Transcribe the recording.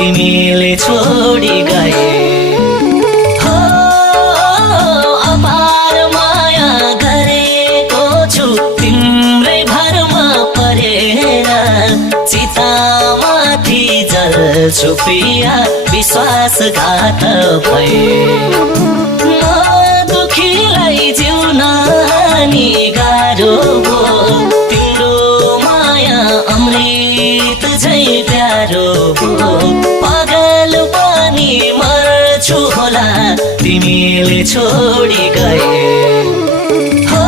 तिमीले छोडी गए हो अपार माया गरेको छु तिम्रै भरमा परेर चितामाथि जल्छु प्रिया विश्वासघात भए म दुखीलाई जिउन नि गाह्रो हो तिम्रो माया अमृत झै प्यारो हो पागल पनि मर्छु होला तिमीले छोडी गए हो